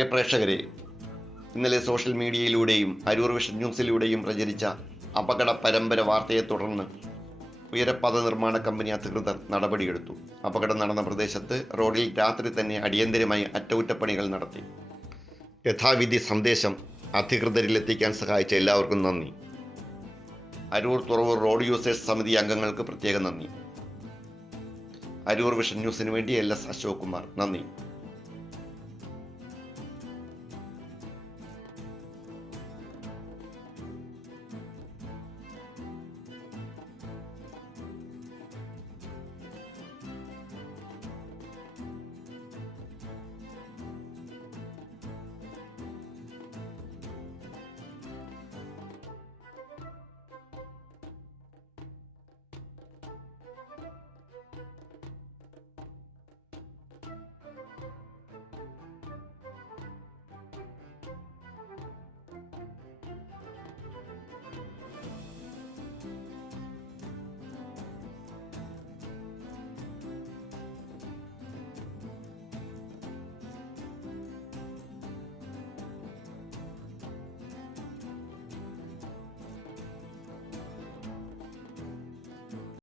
പ്രിയ പ്രേക്ഷകരെ, ഇന്നലെ social മീഡിയയിലൂടെയും Aroor vision ന്യൂസിലൂടെയും പ്രചരിച്ച അപകട പരമ്പര വാർത്തയെ തുടർന്ന് ഉയരപ്പാത നിർമ്മാണ കമ്പനി അധികൃതർ നടപടിയെടുത്തു. അപകടം നടന്ന പ്രദേശത്ത് റോഡിൽ രാത്രി തന്നെ അടിയന്തരമായി അറ്റകുറ്റപ്പണികൾ നടത്തി. യഥാവിധി സന്ദേശം അധികൃതരിലെത്തിക്കാൻ സഹായിച്ച എല്ലാവർക്കും നന്ദി. അരൂർ തുറവൂർ റോഡ് യൂസേഴ്സ് സമിതി അംഗങ്ങൾക്ക് പ്രത്യേക നന്ദി. അരൂർ വിഷൻ ന്യൂസിനു വേണ്ടി LS അശോക് കുമാർ. നന്ദി.